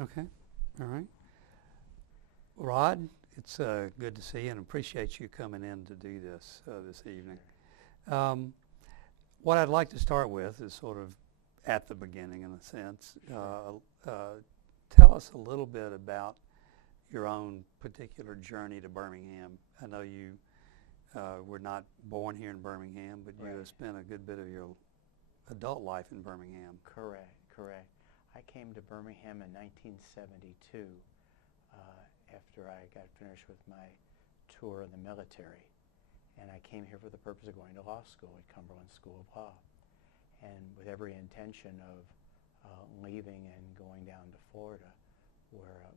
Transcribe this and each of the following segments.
Okay. All right. Rod, it's good to see you and appreciate you coming in to do this this evening. Um, what I'd like to start with is sort of at the beginning, in a sense. Tell us a little bit about your own particular journey to Birmingham. I know you were not born here in Birmingham, but you have spent a good bit of your adult life in Birmingham. Correct. I came to Birmingham in 1972 after I got finished with my tour in the military. And I came here for the purpose of going to law school at Cumberland School of Law. And with every intention of leaving and going down to Florida,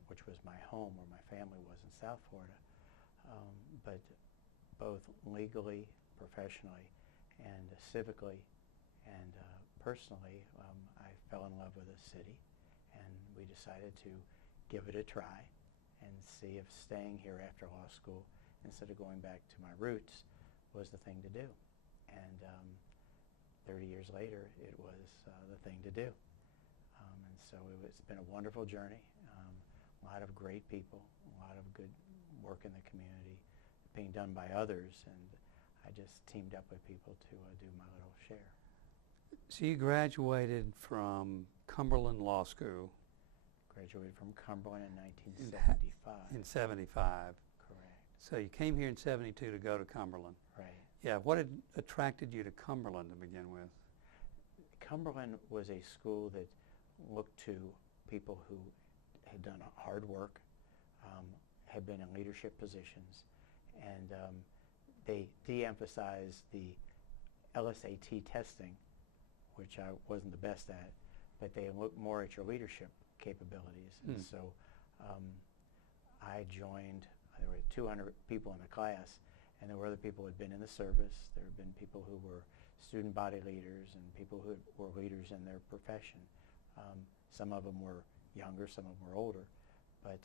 which was my home, where my family was in South Florida. But both legally, professionally, and civically, and personally, I fell in love with the city, and we decided to give it a try and see if staying here after law school, instead of going back to my roots, was the thing to do. And 30 years later, it was the thing to do. And so it's been a wonderful journey, a lot of great people, a lot of good work in the community being done by others, and I just teamed up with people to do my little share. So you graduated from Cumberland Law School. Graduated from Cumberland in 1975. In 75. Correct. So you came here in 72 to go to Cumberland. Right. Yeah, what had attracted you to Cumberland to begin with? Cumberland was a school that looked to people who had done hard work, had been in leadership positions, and they de-emphasized the LSAT testing, which I wasn't the best at, but they looked more at your leadership capabilities. And so I joined, there were 200 people in the class, and there were other people who had been in the service. There had been people who were student body leaders and people who were leaders in their profession. Some of them were younger, some of them were older, but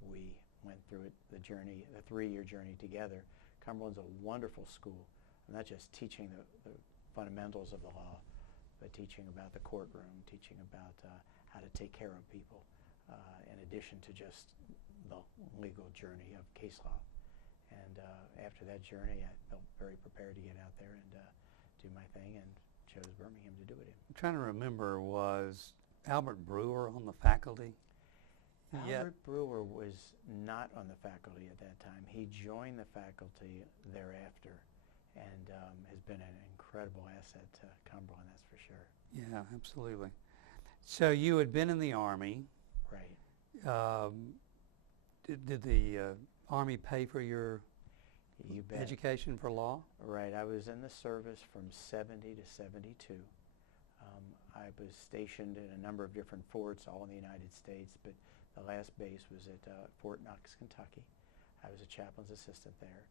we went through it, the journey, the 3-year journey together. Cumberland's a wonderful school, not just teaching the fundamentals of the law, but teaching about the courtroom, teaching about how to take care of people, in addition to just the legal journey of case law. And after that journey, I felt very prepared to get out there and do my thing, and chose Birmingham to do it in. I'm trying to remember, was Albert Brewer on the faculty? Albert Brewer was not on the faculty at that time. He joined the faculty thereafter, and has been an incredible asset to Cumberland, that's for sure. Yeah, absolutely. So you had been in the Army. Right. Did the Army pay for your You bet. education for law? Right. I was in the service from 70 to 72. I was stationed in a number of different forts all in the United States, but the last base was at Fort Knox, Kentucky. I was a chaplain's assistant there.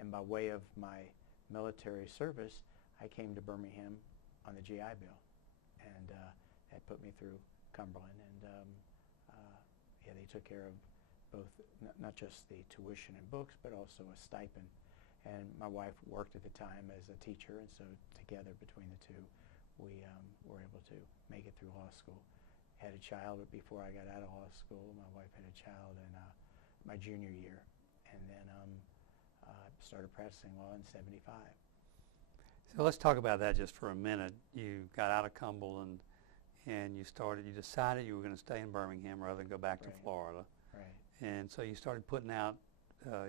And by way of my military service, I came to Birmingham on the GI Bill, and that put me through Cumberland. And yeah, they took care of both, not just the tuition and books, but also a stipend. And my wife worked at the time as a teacher, and so together between the two, we were able to make it through law school. Had a child before I got out of law school. My wife had a child in my junior year, and then started practicing law in 75. So let's talk about that just for a minute. You got out of Cumberland, and you decided you were going to stay in Birmingham rather than go back to Florida. Right. And so you started putting out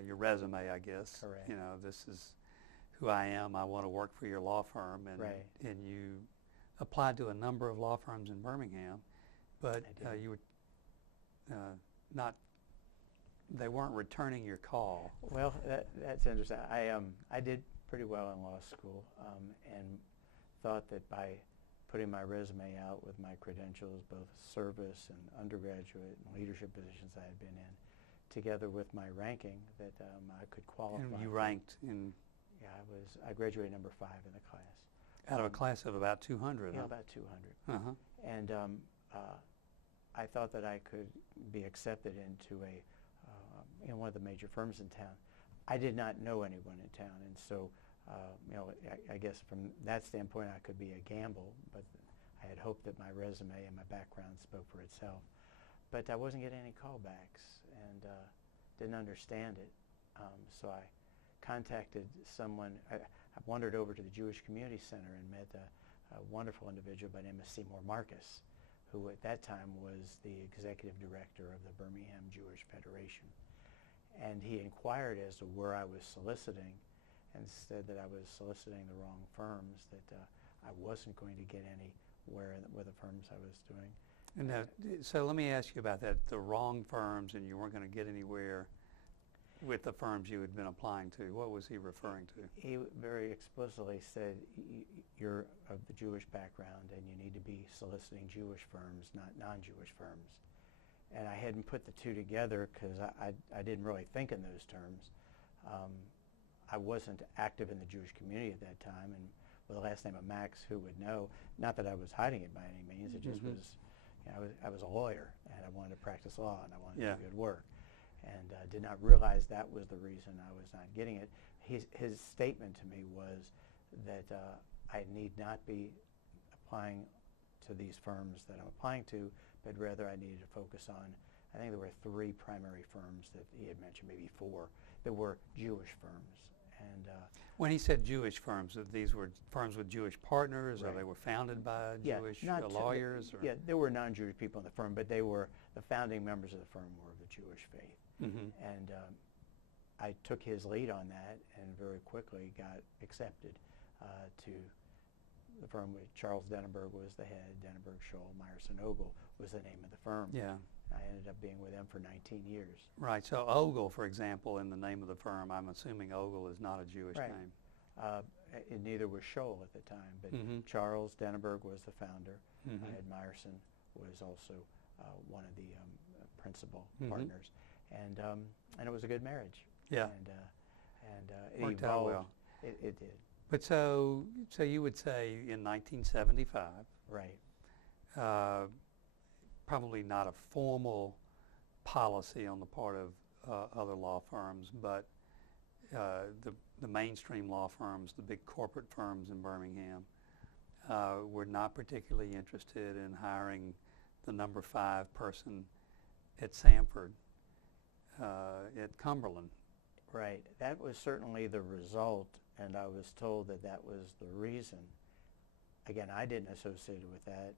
your resume, I guess. Correct. You know, this is who I am. I want to work for your law firm. And, Right. and you applied to a number of law firms in Birmingham, but you were they weren't returning your call. Well, that's interesting. I did pretty well in law school, and thought that by putting my resume out with my credentials, both service and undergraduate and leadership positions I had been in, together with my ranking, that I could qualify. And you ranked in? Yeah, I graduated number 5 in the class. Out of a class of about 200. Yeah, huh? about 200. Uh-huh. And I thought that I could be accepted into one of the major firms in town. I did not know anyone in town, and so I guess from that standpoint I could be a gamble, but I had hoped that my resume and my background spoke for itself. but I wasn't getting any callbacks and didn't understand it. So I contacted someone. I wandered over to the Jewish Community Center and met a wonderful individual by the name of Seymour Marcus, who at that time was the executive director of the Birmingham Jewish Federation. And he inquired as to where I was soliciting and said that I was soliciting the wrong firms, that I wasn't going to get anywhere with the firms I was doing. And now, so let me ask you about that, the wrong firms, and you weren't going to get anywhere with the firms you had been applying to. What was he referring to? He very explicitly said, you're of the Jewish background and you need to be soliciting Jewish firms, not non-Jewish firms. And I hadn't put the two together because I didn't really think in those terms. I wasn't active in the Jewish community at that time, and with the last name of Max, who would know? Not that I was hiding it by any means. It just was, you know, I was a lawyer, and I wanted to practice law, and I wanted to do good work. And did not realize that was the reason I was not getting it. His statement to me was that I need not be applying to these firms that I'm applying to, but rather I needed to focus on, I think there were 3 primary firms that he had mentioned, maybe 4, that were Jewish firms. And when he said Jewish firms, these were firms with Jewish partners, Right. or they were founded by Jewish not lawyers? Or? Yeah, there were non-Jewish people in the firm, but they were, the founding members of the firm were of the Jewish faith. And I took his lead on that and very quickly got accepted to the firm. With Charles Denenberg was the head. Denenberg, Scholl, Meyerson, Ogle was the name of the firm. Yeah. I ended up being with them for 19 years. Right. So Ogle, for example, in the name of the firm, I'm assuming Ogle is not a Jewish Right. name. And neither was Scholl at the time, but Charles Denenberg was the founder. Ed Meyerson was also one of the principal partners, and it was a good marriage. Yeah. And it Worked out evolved. well. It did. But so you would say in 1975, Right. probably not a formal policy on the part of other law firms, but the mainstream law firms, the big corporate firms in Birmingham, were not particularly interested in hiring the number 5 person at Sanford, at Cumberland. Right. That was certainly the result, and I was told that that was the reason. Again, I didn't associate it with that,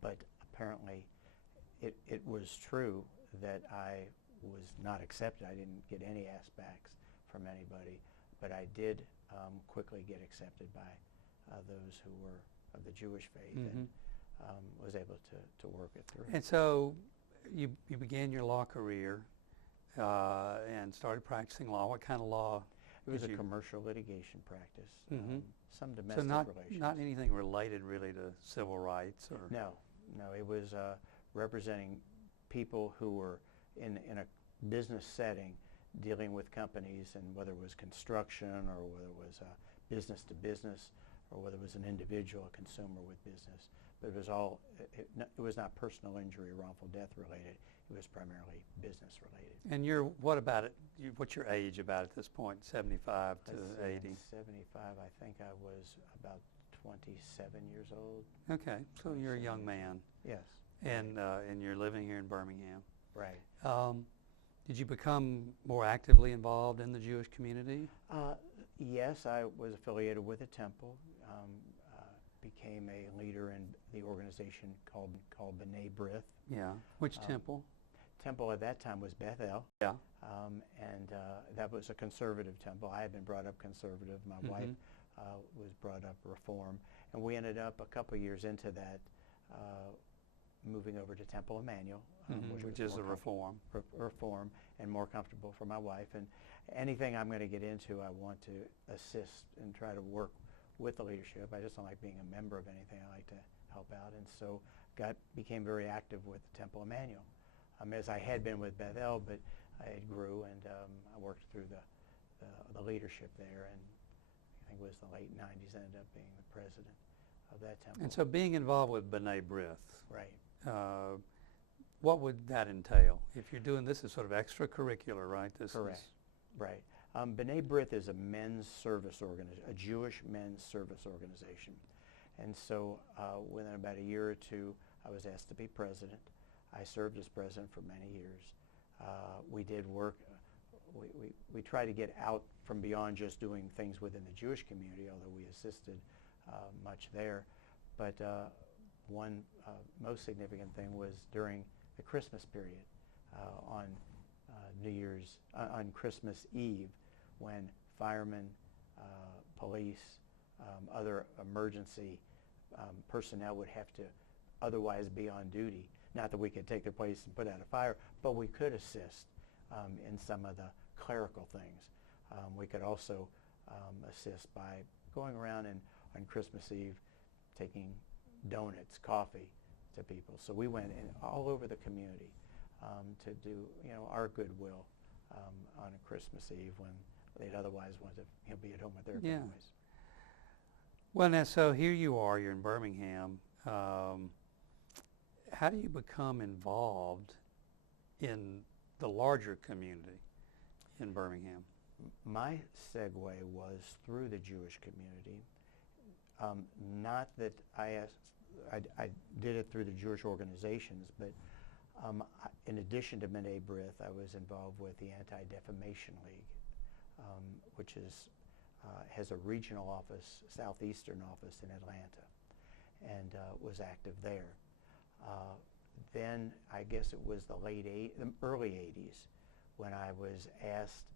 but apparently it was true that I was not accepted. I didn't get any aspects from anybody, but I did quickly get accepted by those who were of the Jewish faith, and was able to work it through. And so you began your law career and started practicing law. What kind of law? It was did a you- commercial litigation practice, some So domestic not relations. anything related really to civil rights, or No, it was representing people who were in a business setting dealing with companies, and whether it was construction or whether it was business to business or whether it was an individual, a consumer with business. But it was all, it was not personal injury or wrongful death related. It was primarily business related. And what about it? What's your age about at this point? 75 to Let's see, 80? in 75, I think I was about 27 years old. Okay, so you're a young man, Yes. and you're living here in Birmingham. Right. Did you become more actively involved in the Jewish community? Yes, I was affiliated with a temple, became a leader in the organization called B'nai B'rith. Yeah. Which temple? Temple at that time was Bethel, Yeah. and that was a conservative temple. I had been brought up conservative. My wife was brought up Reform, and we ended up a couple years into that moving over to Temple Emmanuel, Which was is a more reform. reform and more comfortable for my wife. And anything I'm going to get into, I want to assist and try to work with the leadership. I just don't like being a member of anything. I like to help out, and so became very active with Temple Emmanuel, as I had been with Bethel, but I grew, and I worked through the leadership there, and I think it was the late 90s, ended up being the president of that temple. And so being involved with B'nai B'rith, Right. what would that entail? If you're doing this as sort of extracurricular, right? This Correct. is Right. B'nai B'rith is a men's service organization, a Jewish men's service organization. And so within about a year or two, I was asked to be president. I served as president for many years. We did work. We try to get out from beyond just doing things within the Jewish community, although we assisted much there. But one most significant thing was during the Christmas period on on Christmas Eve, when firemen, police, other emergency personnel would have to otherwise be on duty. Not that we could take their place and put out a fire, but we could assist in some of the clerical things. We could also assist by going around and on Christmas Eve taking donuts, coffee to people. So we went in all over the community to do our goodwill on a Christmas Eve when they'd otherwise want to be at home with their Yeah. families. Well, now, so here you are, you're in Birmingham. How do you become involved in the larger community in Birmingham? My segue was through the Jewish community. Not that I did it through the Jewish organizations, but in addition to B'nai B'rith, I was involved with the Anti-Defamation League, which has a regional office, southeastern office in Atlanta, and was active there. Then I guess it was the early 80s when I was asked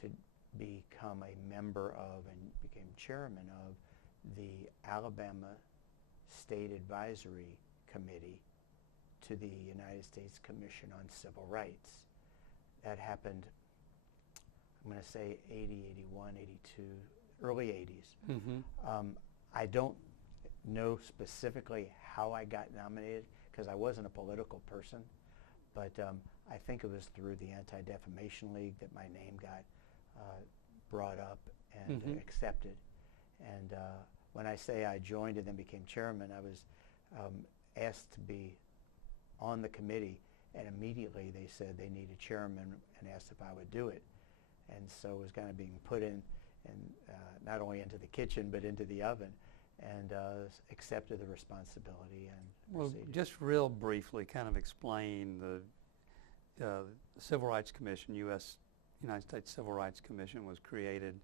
to become a member of and became chairman of the Alabama State Advisory Committee to the United States Commission on Civil Rights. That happened, I'm going to say 80, 81, 82, early 80s. Mm-hmm. I don't know specifically how I got nominated because I wasn't a political person, but I think it was through the Anti-Defamation League that my name got brought up and accepted. And when I say I joined and then became chairman, I was asked to be on the committee, and immediately they said they needed a chairman and asked if I would do it. And so it was kind of being put in, and not only into the kitchen but into the oven, and accepted the responsibility and Well, proceeded. just real briefly, kind of explain the Civil Rights Commission, United States Civil Rights Commission was created,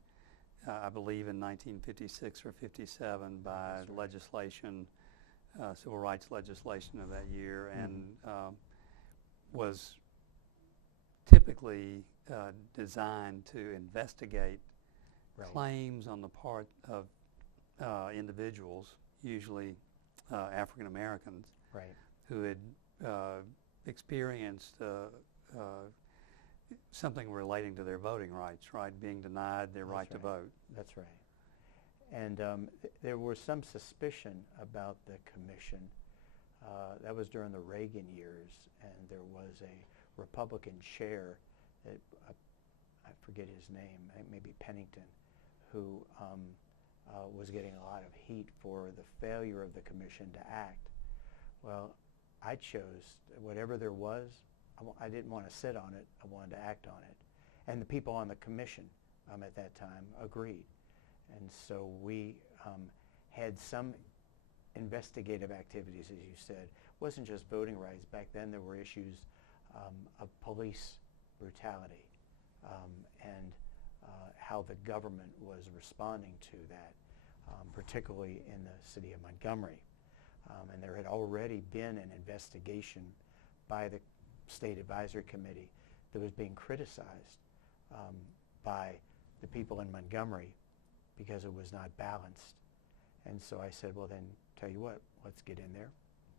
I believe, in 1956 or 57 by That's right. legislation, civil rights legislation of that year, and was typically designed to investigate Right. claims on the part of individuals, usually African Americans, Right. who had experienced something relating to their voting rights, right? Being denied their right to vote. That's right. And there was some suspicion about the commission. That was during the Reagan years, and there was a Republican chair, that, I forget his name, I think maybe Pennington, who was getting a lot of heat for the failure of the commission to act. Well, I chose, whatever there was, I didn't want to sit on it, I wanted to act on it. And the people on the commission at that time agreed. And so we had some investigative activities, as you said. It wasn't just voting rights. Back then there were issues of police brutality and how the government was responding to that, particularly in the city of Montgomery. And there had already been an investigation by the State Advisory Committee that was being criticized by the people in Montgomery because it was not balanced. And so I said, well then, tell you what, let's get in there,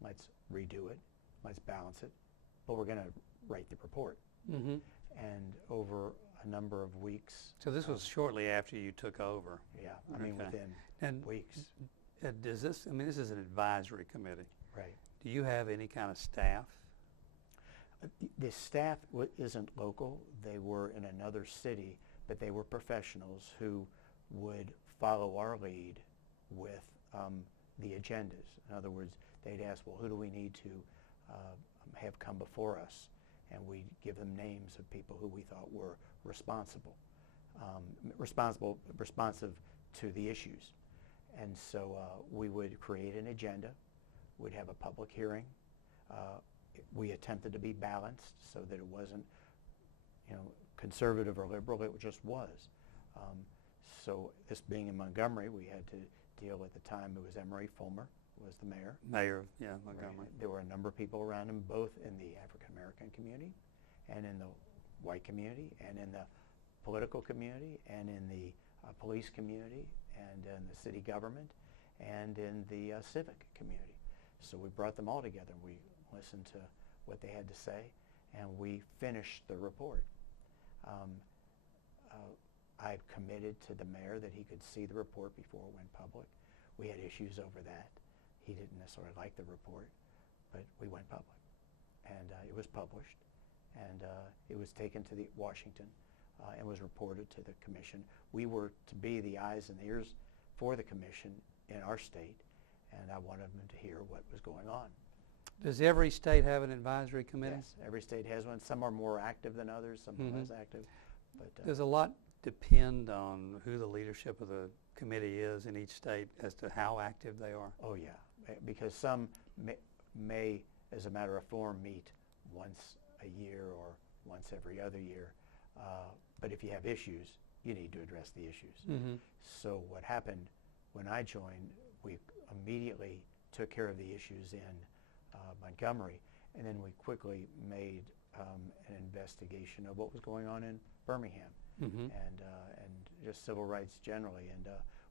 let's redo it, let's balance it, but we're going to write the report. Mm-hmm. And over a number of weeks. So this was shortly after you took over. Yeah, I mean Okay. within And weeks. does this, I mean, this is an advisory committee. Right. Do you have any kind of staff? The staff isn't local. They were in another city, but they were professionals who would follow our lead with the agendas. In other words, they'd ask, well, who do we need to have come before us? And we'd give them names of people who we thought were responsive to the issues. And so we would create an agenda. We'd have a public hearing. we attempted to be balanced so that it wasn't, conservative or liberal. It just was. So this being in Montgomery, we had to deal at the time. It was Emery Fulmer was the mayor. Mayor of, yeah, Montgomery. There were a number of people around him, both in the African American community and in the white community and in the political community and in the police community and in the city government and in the civic community. So we brought them all together. We listened to what they had to say, and we finished the report. I've committed to the mayor that he could see the report before it went public. We had issues over that. He didn't necessarily like the report, but we went public. And it was published, and it was taken to the Washington and was reported to the commission. We were to be the eyes and ears for the commission in our state, and I wanted them to hear what was going on. Does every state have an advisory committee? Yes, every state has one. Some are more active than others, some are less active. But Does a lot depend on who the leadership of the committee is in each state as to how active they are? oh yeah, because some may, as a matter of form, meet once a year or once every other year. But if you have issues, you need to address the issues. So what happened when I joined, we immediately took care of the issues in Montgomery, and then we quickly made an investigation of what was going on in Birmingham and just civil rights generally. And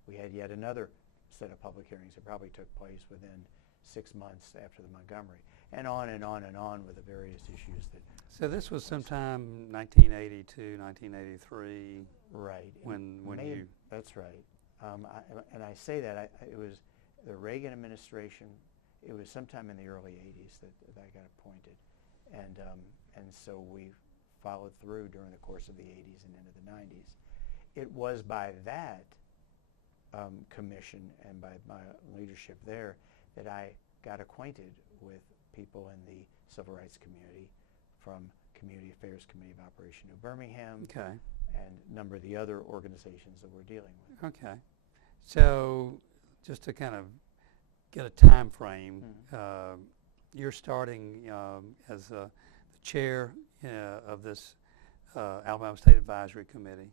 we had yet another set of public hearings that probably took place within 6 months after the Montgomery, and on and on and on with the various issues that. So this was sometime 1982, 1983. Right. When you. That's right. And I say that it was the Reagan administration. It was sometime in the early 80s that I got appointed, and so we followed through during the course of the 80s and into the 90s. It was by that commission and by my leadership there that I got acquainted with people in the civil rights community from Community Affairs Committee of Operation New Birmingham Okay. and a number of the other organizations that we're dealing with. Okay. So just to kind of get a time frame, you're starting as the chair of this Alabama State Advisory Committee.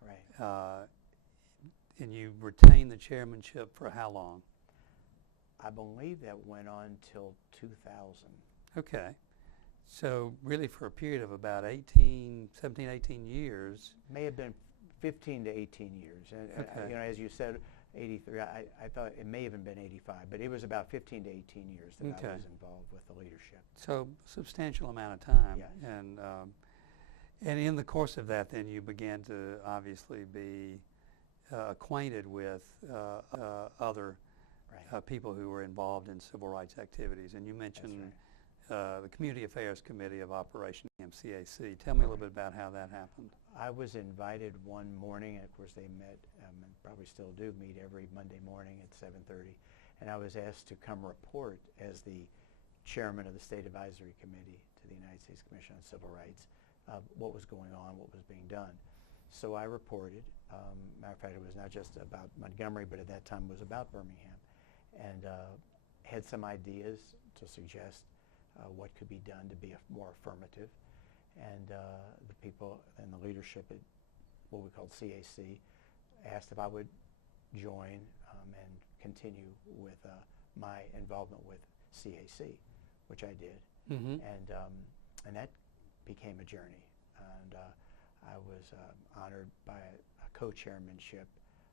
Right. And you retain the chairmanship for how long? I believe that went on till 2000. Okay. So really for a period of about 17, 18 years. May have been 15 to 18 years. And, Okay. as you said, 83, I thought it may have even been 85, but it was about 15 to 18 years that Okay. I was involved with the leadership. So substantial amount of time. Yes. And in the course of that, then you began to obviously be acquainted with other Right. people who were involved in civil rights activities. And you mentioned the Community Affairs Committee of Operation MCAC. Tell me a little bit about how that happened. I was invited one morning, and of course they met, and probably still do meet every Monday morning at 7:30, and I was asked to come report as the chairman of the State Advisory Committee to the United States Commission on Civil Rights, what was going on, what was being done. So I reported. Matter of fact, it was not just about Montgomery, but at that time it was about Birmingham, and had some ideas to suggest what could be done to be more affirmative. And the people and the leadership at what we called CAC asked if I would join and continue with my involvement with CAC, which I did. And that became a journey. And I was honored by a co-chairmanship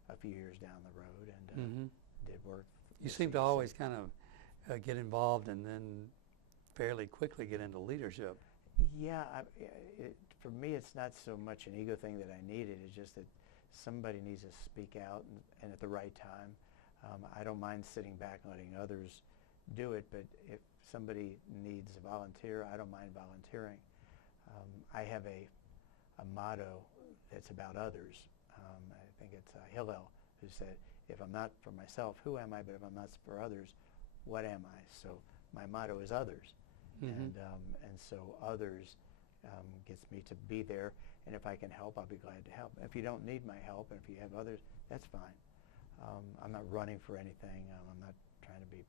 a few years down the road, and did work. You seem to always kind of get involved and then fairly quickly get into leadership. Yeah, for me, it's not so much an ego thing that I needed. It's just that somebody needs to speak out and at the right time. I don't mind sitting back and letting others do it, but if somebody needs a volunteer, I don't mind volunteering. I have a motto that's about others. I think it's Hillel who said, if I'm not for myself, who am I? But if I'm not for others, what am I? So my motto is others. And so others gets me to be there, and if I can help, I'll be glad to help. If you don't need my help, and if you have others, that's fine. I'm not running for anything. I'm not trying to be,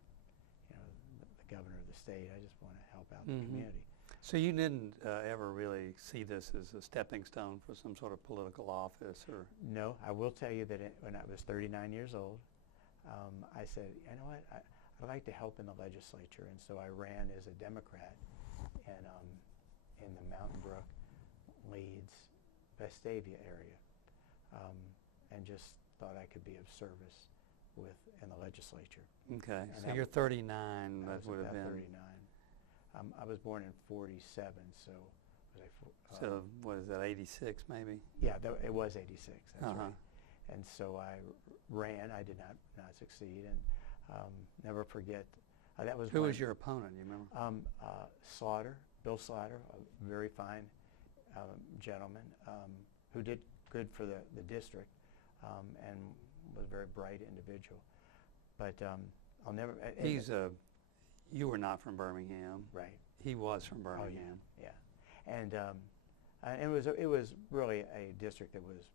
the governor of the state. I just want to help out Mhm. the community. So you didn't ever really see this as a stepping stone for some sort of political office, or? No, I will tell you that when I was 39 years old, I said, you know what, I'd like to help in the legislature, and so I ran as a Democrat in the Mountain Brook, Leeds, Vestavia area, and just thought I could be of service in the legislature. Okay, And so that you're was- 39, I that was would have about been. 39. I was born in 47, so was So what is that, 86 maybe? yeah, it was 86. That's Uh-huh. right. And so I ran. I did not succeed, and never forget. That was Who when, was your opponent, you remember? Slaughter, Bill Slaughter, a very fine gentleman who did good for the district and was a very bright individual. But I'll never. You were not from Birmingham. Right. He was from Oh Birmingham. yeah, yeah. And it was really a district that was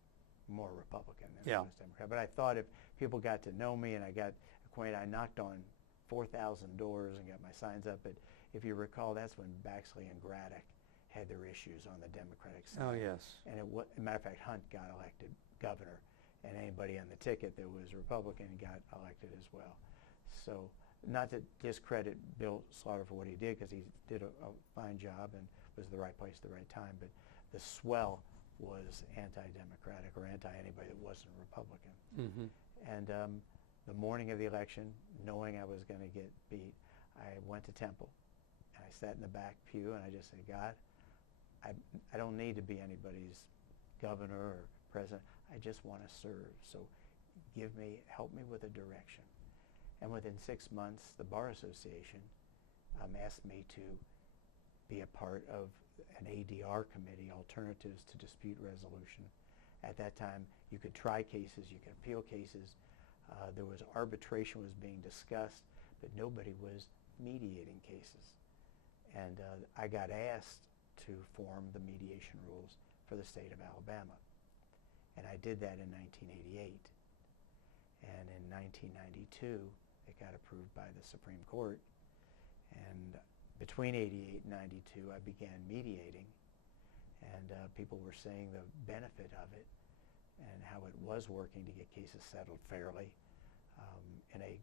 more Republican than Yeah. it was Democrat. But I thought if people got to know me and I got acquainted, I knocked on 4,000 doors and got my signs up. But if you recall, that's when Baxley and Braddock had their issues on the Democratic side. Oh, yes. And as a matter of fact, Hunt got elected governor, and anybody on the ticket that was Republican got elected as well. So not to discredit Bill Slaughter for what he did, because he did a fine job and was the right place at the right time, but the swell was anti-democratic or anti-anybody that wasn't a Republican. Mm-hmm. And the morning of the election, knowing I was going to get beat, I went to Temple, and I sat in the back pew, and I just said, God, I don't need to be anybody's governor or president. I just want to serve. So help me with a direction. And within 6 months, the Bar Association asked me to be a part of an ADR committee, Alternatives to Dispute Resolution. At that time, you could try cases, you could appeal cases. There was arbitration was being discussed, but nobody was mediating cases. And I got asked to form the mediation rules for the state of Alabama. And I did that in 1988. And in 1992, it got approved by the Supreme Court. And between 88 and 92, I began mediating. And people were seeing the benefit of it and how it was working to get cases settled fairly in a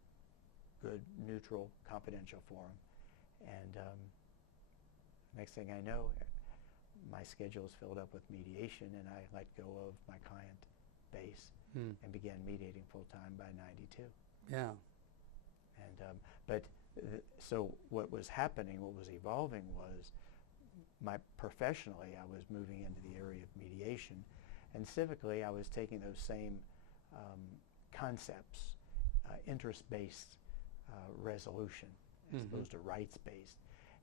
good, neutral, confidential forum. And next thing I know, my schedule is filled up with mediation, and I let go of my client base and began mediating full-time by 92. Yeah. And so what was happening, what was evolving was professionally I was moving into the area of mediation, and civically I was taking those same concepts, interest-based resolution as opposed to rights-based,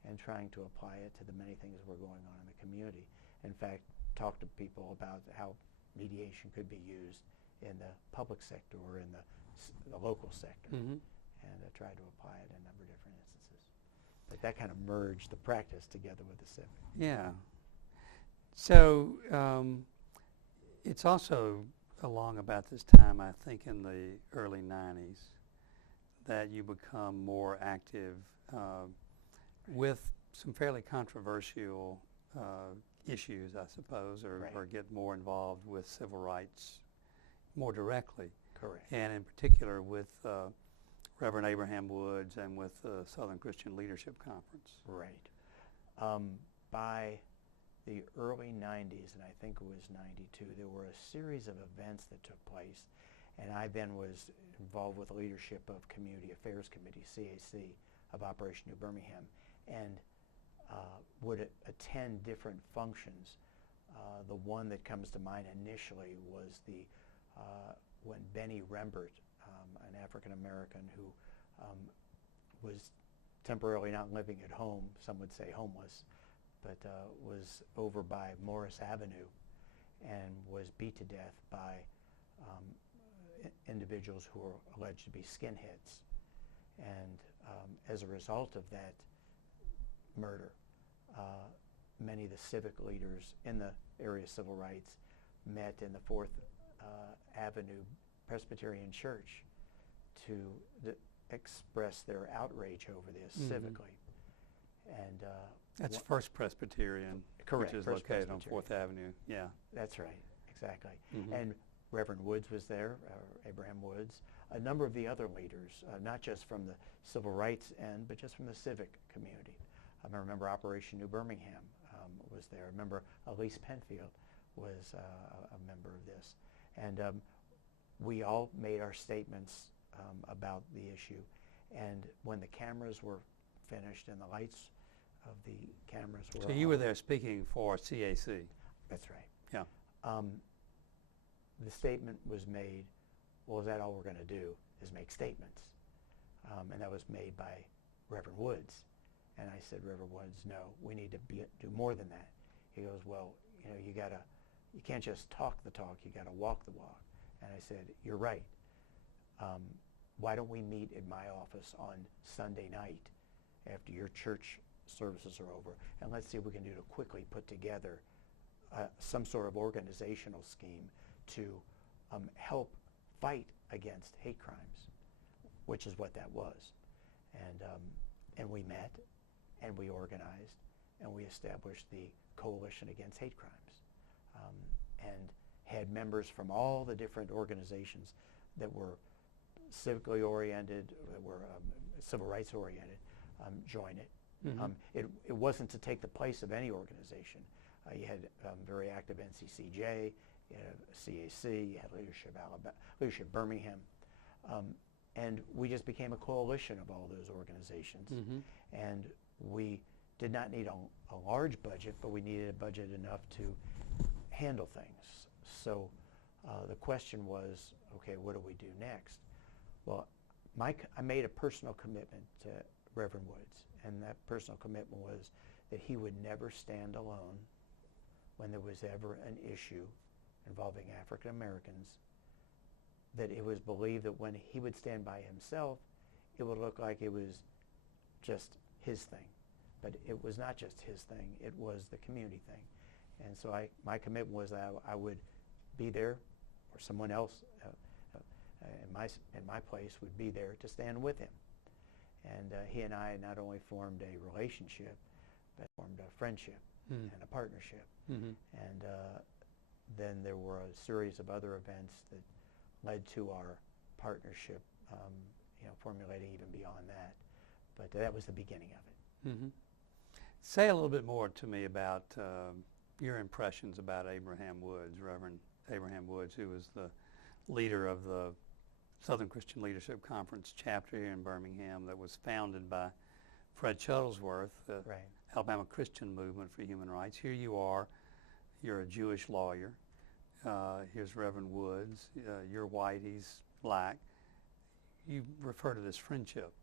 and trying to apply it to the many things that were going on in the community. In fact, talk to people about how mediation could be used in the public sector or in the local sector, and try to apply it in a number of different instances. But that kind of merged the practice together with the civic. Yeah. So it's also along about this time, I think in the early 90s, that you become more active with some fairly controversial issues, I suppose, or get more involved with civil rights more directly. Correct. And in particular with Reverend Abraham Woods and with the Southern Christian Leadership Conference. Right. By the early 90s, and I think it was 92, there were a series of events that took place, and I then was involved with the leadership of Community Affairs Committee, CAC, of Operation New Birmingham, and would attend different functions. The one that comes to mind initially was when Benny Rembert, an African American who was temporarily not living at home, some would say homeless, but was over by Morris Avenue and was beat to death by individuals who were alleged to be skinheads. And as a result of that murder, many of the civic leaders in the area of civil rights met in the 4th Avenue Presbyterian Church to express their outrage over this civically. And That's wha- First Presbyterian, Correct, which is First located on Presbyterian. 4th Avenue. Yeah. That's right, exactly. Mhm. And Reverend Woods was there, Abraham Woods, a number of the other leaders, not just from the civil rights end, but just from the civic community. I remember Operation New Birmingham was there. I remember Elise Penfield was a member of this. And we all made our statements about the issue. And when the cameras were finished and the lights of the cameras were So you were off- there speaking for CAC. That's right. Yeah. The statement was made, well, is that all we're going to do is make statements? And that was made by Reverend Woods. And I said, Reverend Woods, no, we need to do more than that. He goes, well, you can't just talk the talk, you got to walk the walk. And I said, you're right. Why don't we meet in my office on Sunday night after your church services are over, and let's see what we can do to quickly put together some sort of organizational scheme to help fight against hate crimes, which is what that was. And we met, and we organized, and we established the Coalition Against Hate Crimes, and had members from all the different organizations that were civically oriented, that were civil rights oriented, join it. It wasn't to take the place of any organization. You had very active NCCJ, you had CAC, you had Leadership Birmingham, and we just became a coalition of all those organizations. And we did not need a large budget, but we needed a budget enough to handle things. So the question was, okay, what do we do next? Well, I made a personal commitment to Reverend Woods, and that personal commitment was that he would never stand alone when there was ever an issue involving African Americans, that it was believed that when he would stand by himself, it would look like it was just his thing. But it was not just his thing, it was the community thing. And so my commitment was that I would be there, or someone else in my place would be there to stand with him. And he and I not only formed a relationship, but formed a friendship and a partnership. And then there were a series of other events that led to our partnership, formulating even beyond that. But that was the beginning of it. Say a little bit more to me about your impressions about Abraham Woods, Reverend Abraham Woods, who was the leader of the Southern Christian Leadership Conference chapter here in Birmingham that was founded by Fred Shuttlesworth, the Right. Alabama Christian Movement for Human Rights. Here you are, you're a Jewish lawyer. Here's Reverend Woods. You're white, he's black. You refer to this friendship.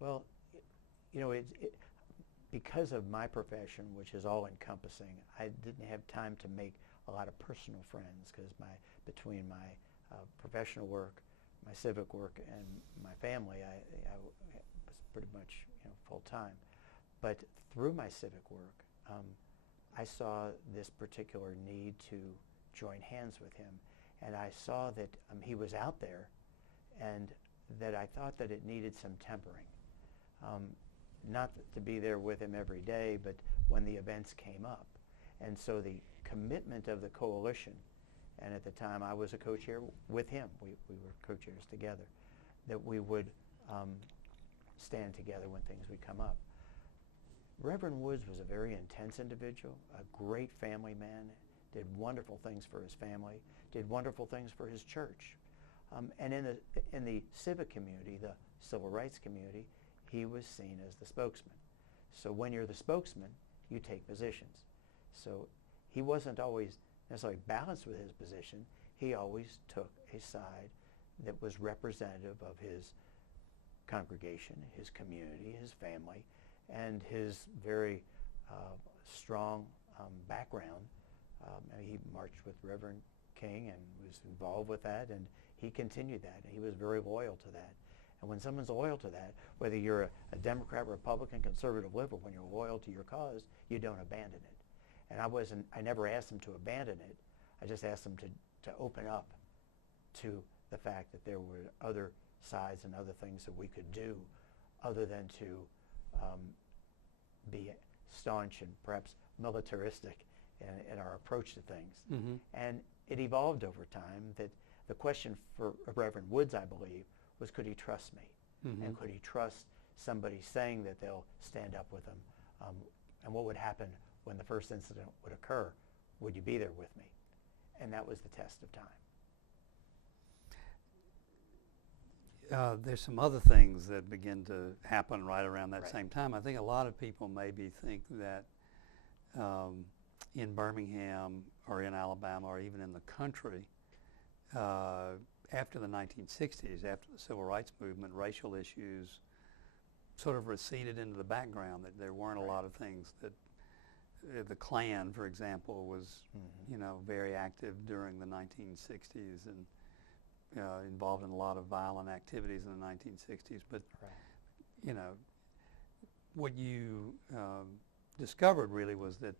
Well, because of my profession, which is all-encompassing, I didn't have time to make a lot of personal friends because between my professional work, my civic work, and my family, I was pretty much full-time. But through my civic work, I saw this particular need to join hands with him, and I saw that he was out there, and that I thought that it needed some tempering. Not to be there with him every day, but when the events came up. And so the commitment of the coalition, and at the time I was a co-chair with him, we were co-chairs together, that we would stand together when things would come up. Reverend Woods was a very intense individual, a great family man, did wonderful things for his family, did wonderful things for his church. And in the civic community, the civil rights community, he was seen as the spokesman. So when you're the spokesman, you take positions. So he wasn't always necessarily balanced with his position. He always took a side that was representative of his congregation, his community, his family, and his very strong background. He marched with Reverend King and was involved with that, and he continued that. And he was very loyal to that. And when someone's loyal to that, whether you're a Democrat, Republican, conservative, liberal, when you're loyal to your cause, you don't abandon it. And I never asked them to abandon it. I just asked them to open up to the fact that there were other sides and other things that we could do other than to be staunch and perhaps militaristic in our approach to things. Mm-hmm. And it evolved over time that the question for Reverend Woods, I believe, was could he trust me? Mm-hmm. And could he trust somebody saying that they'll stand up with him? And what would happen when the first incident would occur? Would you be there with me? And that was the test of time. There's some other things that begin to happen right around that Right. same time. I think a lot of people maybe think that in Birmingham or in Alabama or even in the country, after the 1960s, after the Civil Rights Movement, racial issues sort of receded into the background, that there weren't a Right. lot of things that the Klan, for example, was very active during the 1960s and involved in a lot of violent activities in the 1960s. But Right. What you discovered really was that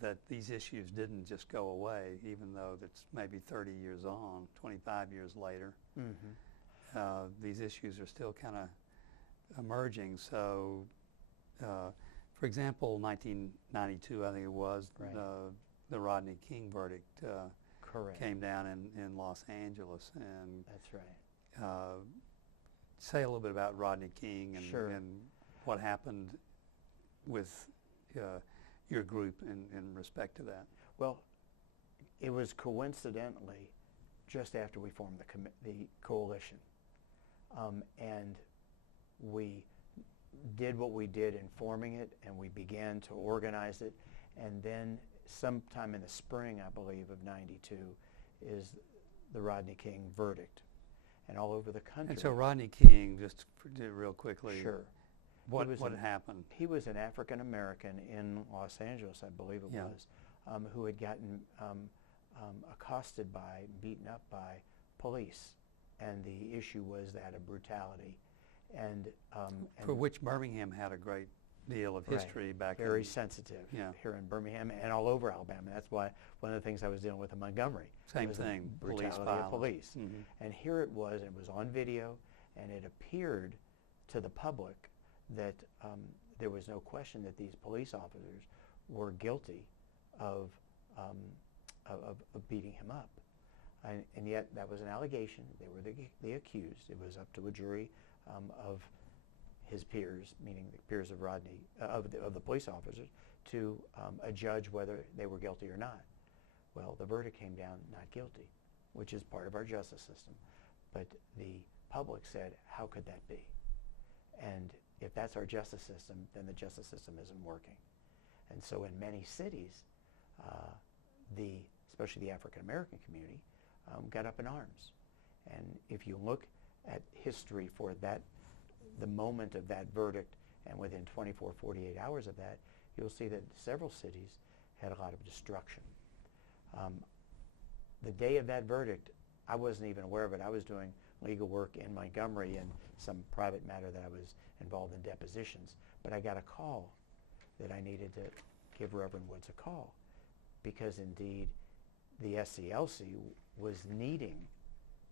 that these issues didn't just go away, even though that's maybe 30 years on, 25 years later. Mm-hmm. These issues are still kind of emerging. So, for example, 1992, I think it was, Right. the Rodney King verdict Correct. came down in Los Angeles. And That's right. say a little bit about Rodney King and, Sure. and what happened with your group in respect to that. Well, it was coincidentally just after we formed the coalition, and we did what we did in forming it, and we began to organize it, and then sometime in the spring, I believe, of '92 is the Rodney King verdict, and all over the country. And so Rodney King, just real quickly, Sure. what was happened? He was an African American in Los Angeles, I believe it Yeah. was, who had gotten accosted by, beaten up by police, and the issue was that of brutality, and For which Birmingham had a great deal of Right. history back very in. sensitive Yeah. here in Birmingham and all over Alabama. That's why one of the things I was dealing with in Montgomery Same was the thing, police brutality of violence. police. Mhm. And here it was on video, and it appeared to the public that there was no question that these police officers were guilty of beating him up. And yet that was an allegation. They were the accused. It was up to a jury of his peers, meaning the peers of Rodney, of the police officers, to adjudge whether they were guilty or not. Well, the verdict came down not guilty, which is part of our justice system. But the public said, how could that be? And if that's our justice system, then the justice system isn't working. And so in many cities, especially the African American community, got up in arms. And if you look at history for the moment of that verdict, and within 24, 48 hours of that, you'll see that several cities had a lot of destruction. The day of that verdict, I wasn't even aware of it. I was doing legal work in Montgomery and some private matter that I was involved in depositions. But I got a call that I needed to give Reverend Woods a call, because indeed the SCLC was needing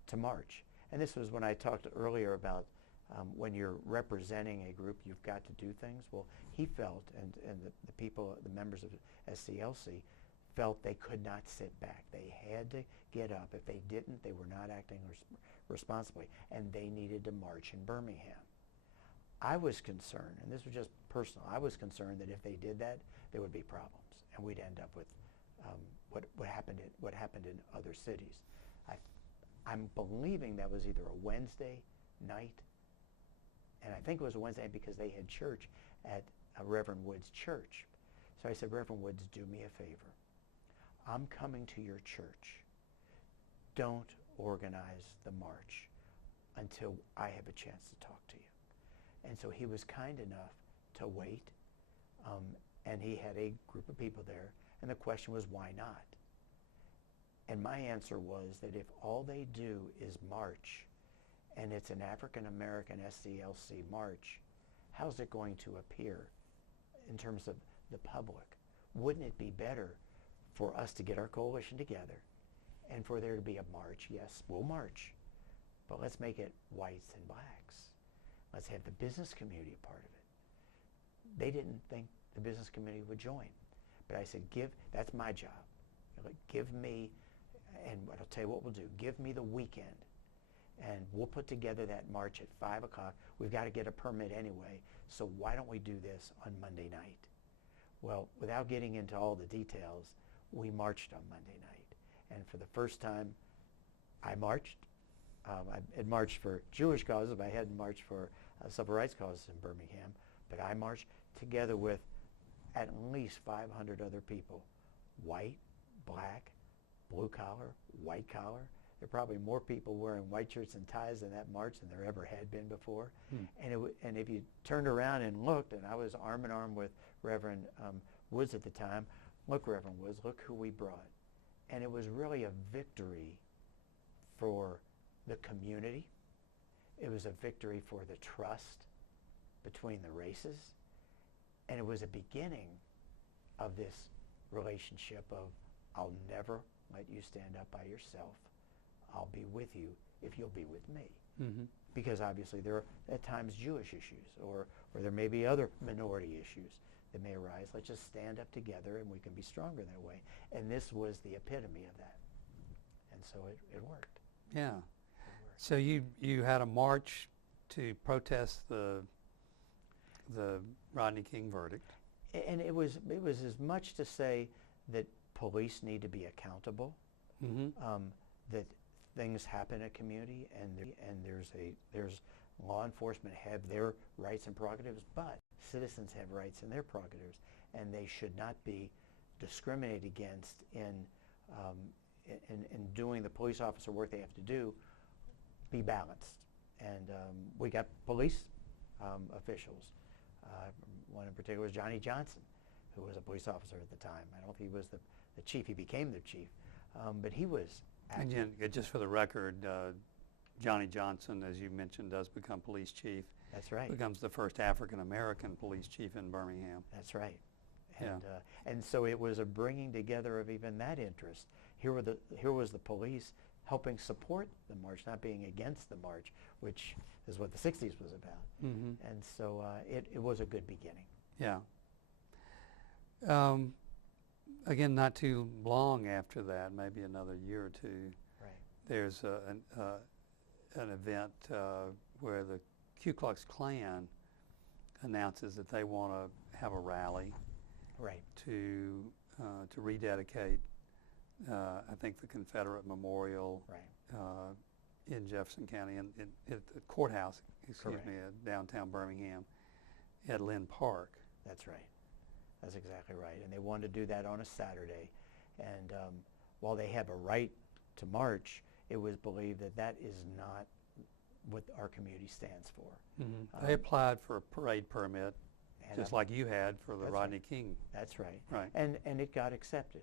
to march. And this was when I talked earlier about when you're representing a group, you've got to do things. Well, he felt, and the people, the members of SCLC, felt they could not sit back. They had to get up. If they didn't, they were not acting responsibly, and they needed to march in Birmingham. I was concerned, and this was just personal, I was concerned that if they did that, there would be problems, and we'd end up with what happened in other cities. I'm believing that was either a Wednesday night, and I think it was a Wednesday because they had church at Reverend Woods' church. So I said, Reverend Woods, do me a favor. I'm coming to your church. Don't organize the march until I have a chance to talk to you. And so he was kind enough to wait, and he had a group of people there, and the question was, why not? And my answer was that if all they do is march, and it's an African American SCLC march, how's it going to appear in terms of the public? Wouldn't it be better for us to get our coalition together and for there to be a march? Yes, we'll march, but let's make it whites and blacks. Let's have the business community a part of it. They didn't think the business community would join. But I said, that's my job. Like, give me, and I'll tell you what we'll do, give me the weekend, and we'll put together that march at 5 o'clock. We've got to get a permit anyway, so why don't we do this on Monday night? Well, without getting into all the details, we marched on Monday night. And for the first time, I marched. I had marched for Jewish causes, but I hadn't marched for civil rights causes in Birmingham. But I marched together with at least 500 other people, white, black, blue collar, white collar. There are probably more people wearing white shirts and ties in that march than there ever had been before. And if you turned around and looked, and I was arm in arm with Reverend Woods at the time, look, Reverend Woods, look who we brought. And it was really a victory for the community. It was a victory for the trust between the races. And it was a beginning of this relationship of, I'll never let you stand up by yourself. I'll be with you if you'll be with me. Mm-hmm. Because obviously there are at times Jewish issues, or there may be other minority issues that may arise. Let's just stand up together and we can be stronger that way. And this was the epitome of that. And so it worked. Yeah. It worked. So you had a march to protest the Rodney King verdict. And it was as much to say that police need to be accountable, Mm-hmm. that things happen in a community, and there's law enforcement have their rights and prerogatives, but citizens have rights and their prerogatives, and they should not be discriminated against in doing the police officer work they have to do. Be balanced, and we got police officials. One in particular was Johnny Johnson, who was a police officer at the time. I don't think he was the chief. He became the chief, but he was active. And again, just for the record, Johnny Johnson, as you mentioned, does become police chief. That's right. Becomes the first African-American police chief in Birmingham. That's right. And so it was a bringing together of even that interest. Here was the police helping support the march, not being against the march, which is what the 60s was about. Mm-hmm. And so it was a good beginning. Yeah. Again, not too long after that, maybe another year or two, Right. there's an event where the Ku Klux Klan announces that they want to have a rally Right. to rededicate, I think, the Confederate Memorial Right. in Jefferson County, at the courthouse, Correct. at downtown Birmingham, at Lynn Park. That's right. That's exactly right. And they wanted to do that on a Saturday. And while they have a right to march, it was believed that that is not what our community stands for. Mm-hmm. They applied for a parade permit, And just like you had for the That's Rodney King. That's right. Right. And it got accepted.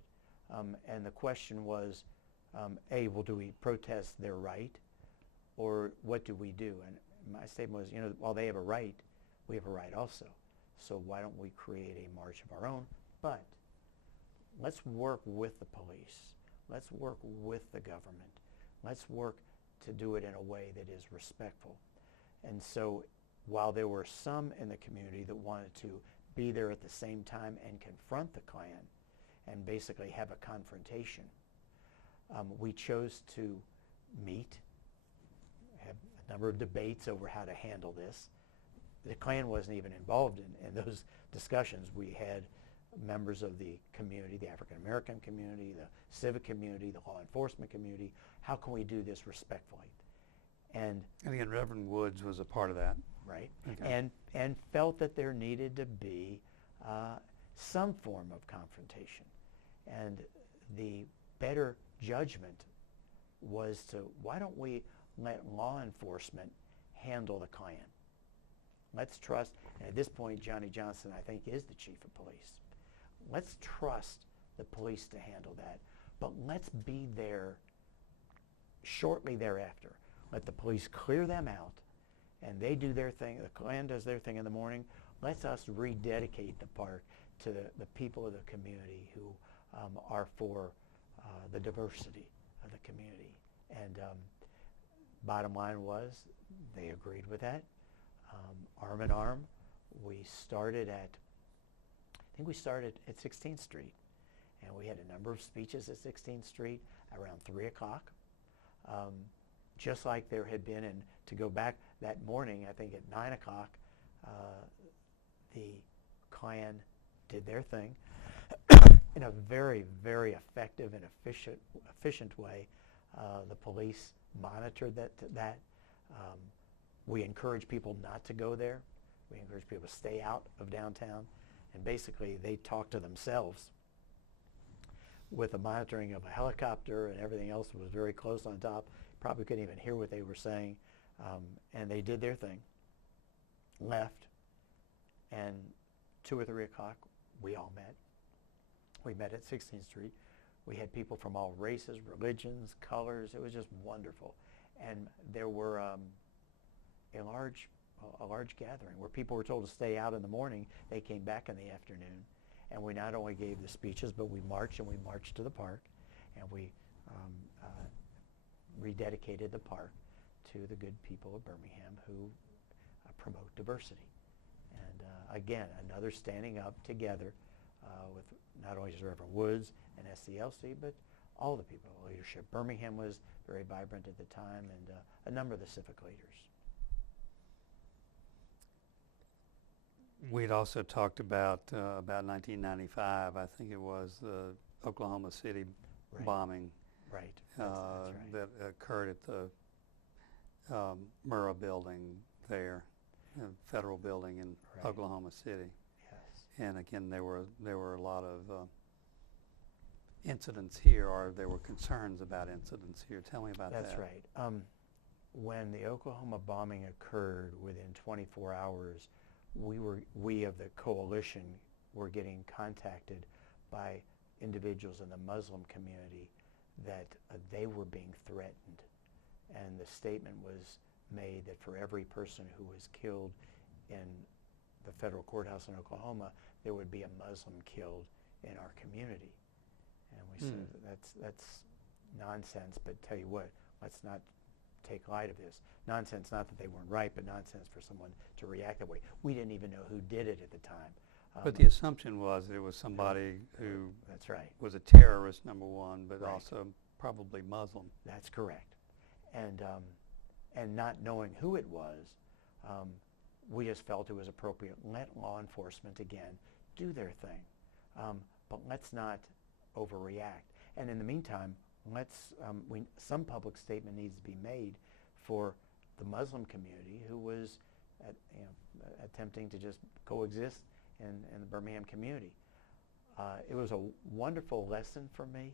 And the question was, well, do we protest their right, or what do we do? And my statement was, while they have a right, we have a right also. So why don't we create a march of our own? But let's work with the police. Let's work with the government. Let's work to do it in a way that is respectful. And so while there were some in the community that wanted to be there at the same time and confront the Klan and basically have a confrontation, we chose to meet, have a number of debates over how to handle this. The Klan wasn't even involved in those discussions. We had members of the community, the African American community, the civic community, the law enforcement community. How can we do this respectfully? And again, Reverend Woods was a part of that. right, Okay. and felt that there needed to be some form of confrontation. And the better judgment was why don't we let law enforcement handle the Klan? Let's trust, and at this point, Johnny Johnson, I think, is the chief of police. Let's trust the police to handle that, but let's be there shortly thereafter. Let the police clear them out, and they do their thing. The Klan does their thing in the morning. Let us rededicate the park to the people of the community who are for the diversity of the community. And Bottom line was they agreed with that. Arm in arm, we started at, I think we started at 16th Street, and we had a number of speeches at 16th Street around 3 o'clock. Just like there had been, and to go back that morning, I think at 9 o'clock, the Klan did their thing in a very, very effective and efficient way. The police monitored that. We encourage people not to go there. We encourage people to stay out of downtown. And basically, they talked to themselves with the monitoring of a helicopter, and everything else was very close on top. Probably couldn't even hear what they were saying. And they did their thing, left, and 2 or 3 o'clock, we all met. We met at 16th Street. We had people from all races, religions, colors. It was just wonderful. And there were a large gathering where people were told to stay out in the morning. They came back in the afternoon. And we not only gave the speeches, but we marched, and we marched to the park, and we rededicated the park to the good people of Birmingham who promote diversity. And again, another standing up together with not only just Reverend Woods and SCLC, but all the people in leadership. Birmingham was very vibrant at the time, and a number of the civic leaders. We'd also talked about 1995, I think it was, the Oklahoma City Right. bombing Right. That's right. that occurred at the Murrah building there, federal building in Right. Oklahoma City. Yes. And again, there were a lot of incidents here, or there were concerns about incidents here. Tell me about that. That's right. When the Oklahoma bombing occurred, within 24 hours, we of the coalition were getting contacted by individuals in the Muslim community that they were being threatened. And the statement was made that for every person who was killed in the federal courthouse in Oklahoma, there would be a Muslim killed in our community. And we said, that's nonsense, but tell you what, let's not take light of this. Nonsense, not that they weren't right, but nonsense for someone to react that way. We didn't even know who did it at the time. But the assumption was it was somebody who That's right. was a terrorist, number one, but Right. also probably Muslim. That's correct. And not knowing who it was, we just felt it was appropriate. Let law enforcement, again, do their thing. But let's not overreact. And in the meantime, some public statement needs to be made for the Muslim community who was attempting to just coexist in the Birmingham community. It was a wonderful lesson for me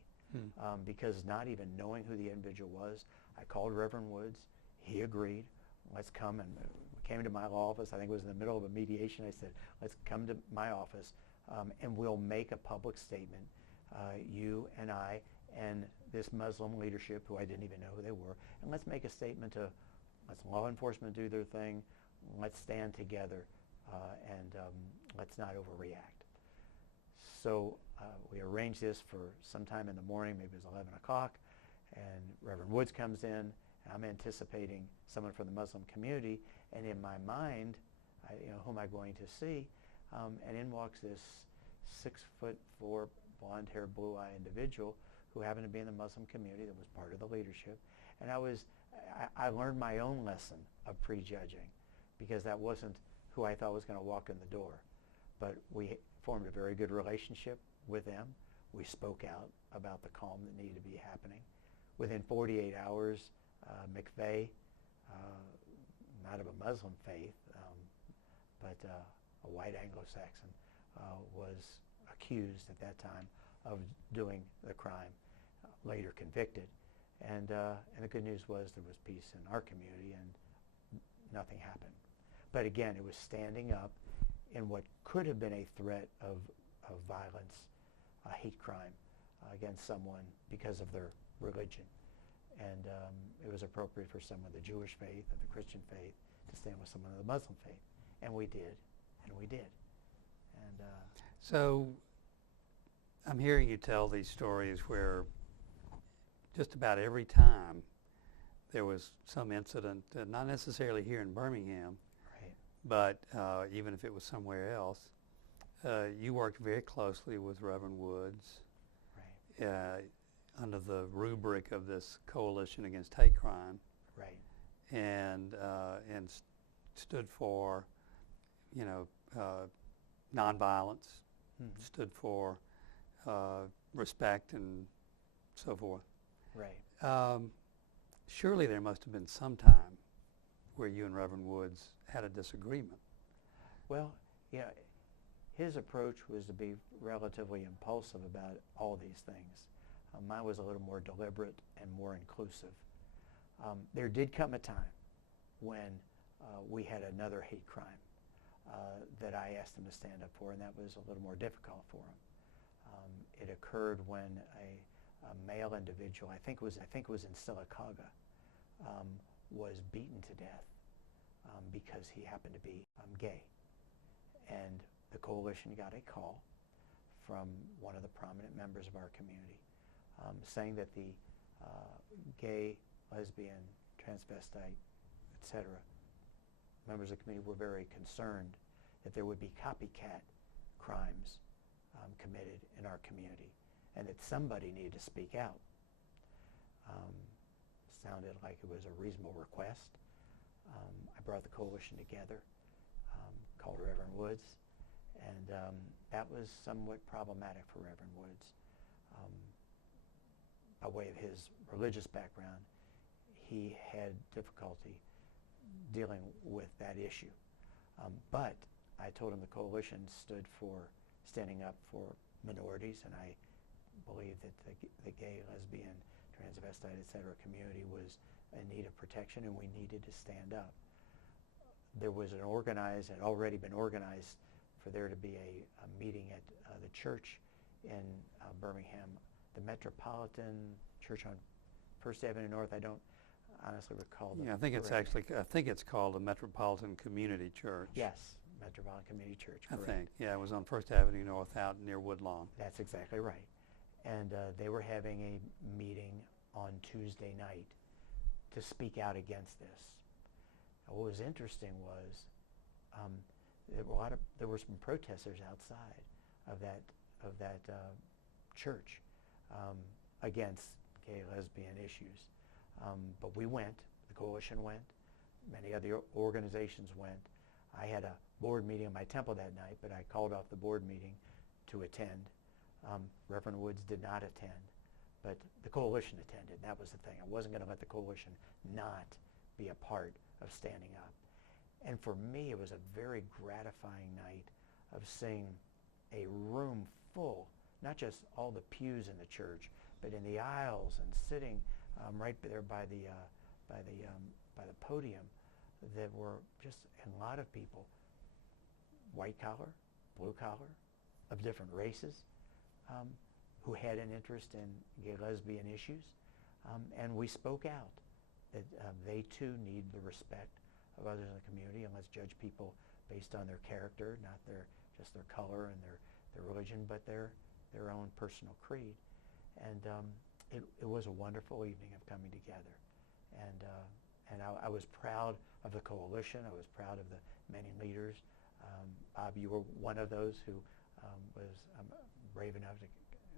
because not even knowing who the individual was, I called Reverend Woods. He agreed. Let's come, and we came to my law office. I think it was in the middle of a mediation. I said, let's come to my office and we'll make a public statement, you and I and this Muslim leadership, who I didn't even know who they were, and let's make a statement to let's law enforcement do their thing, let's stand together, and let's not overreact. So we arranged this for sometime in the morning, maybe it was 11 o'clock, and Reverend Woods comes in, and I'm anticipating someone from the Muslim community, and in my mind, who am I going to see? And in walks this 6'4", blonde-haired, blue-eyed individual who happened to be in the Muslim community that was part of the leadership. And I learned my own lesson of prejudging, because that wasn't who I thought was going to walk in the door. But we formed a very good relationship with them. We spoke out about the calm that needed to be happening. Within 48 hours, McVeigh, not of a Muslim faith, but a white Anglo-Saxon, was accused at that time of doing the crime, later convicted. And the good news was there was peace in our community and nothing happened. But again, it was standing up in what could have been a threat of violence, a hate crime against someone because of their religion. And it was appropriate for someone of the Jewish faith and the Christian faith to stand with someone of the Muslim faith. And we did, and we did. And So I'm hearing you tell these stories where just about every time there was some incident, not necessarily here in Birmingham, Right. but even if it was somewhere else, you worked very closely with Reverend Woods Right. under the rubric of this Coalition Against Hate Crime, Right. and stood for, you know, nonviolence, Mhm. stood for respect and so forth. Right. Surely there must have been some time where you and Reverend Woods had a disagreement. Well, yeah, his approach was to be relatively impulsive about all these things. Mine was a little more deliberate and more inclusive. There did come a time when we had another hate crime that I asked him to stand up for, and that was a little more difficult for him. It occurred when a male individual, I think it was in Sylacauga, was beaten to death because he happened to be gay. And the coalition got a call from one of the prominent members of our community saying that the gay, lesbian, transvestite, etc. members of the community were very concerned that there would be copycat crimes committed in our community, and that somebody needed to speak out. Sounded like it was a reasonable request. I brought the coalition together, called Reverend Woods, and that was somewhat problematic for Reverend Woods. By way of his religious background, he had difficulty dealing with that issue. But I told him the coalition stood for standing up for minorities, and I believe that the gay, lesbian, transvestite, etc. community was in need of protection, and we needed to stand up. There was had already been organized for there to be a meeting at the church in Birmingham, the Metropolitan Church on First Avenue North. I don't honestly recall. Yeah, I think it's called the Metropolitan Community Church. Yes, Metropolitan Community Church. I Correct. think, yeah, it was on First Avenue North out near Woodlawn. That's exactly right. And they were having a meeting on Tuesday night to speak out against this. And what was interesting was there were some protesters outside of that church against gay, lesbian issues. But we went. The coalition went. Many other organizations went. I had a board meeting in my temple that night, but I called off the board meeting to attend. Reverend Woods did not attend, but the coalition attended. That was the thing. I wasn't going to let the coalition not be a part of standing up. And for me, it was a very gratifying night of seeing a room full, not just all the pews in the church, but in the aisles and sitting right there by the podium. There were just a lot of people, white collar, blue collar, of different races, who had an interest in gay, lesbian issues, and we spoke out that they too need the respect of others in the community, and let's judge people based on their character, not just their color and their religion, but their own personal creed. And it was a wonderful evening of coming together, and I was proud of the coalition. I was proud of the many leaders. Bob, you were one of those who was brave enough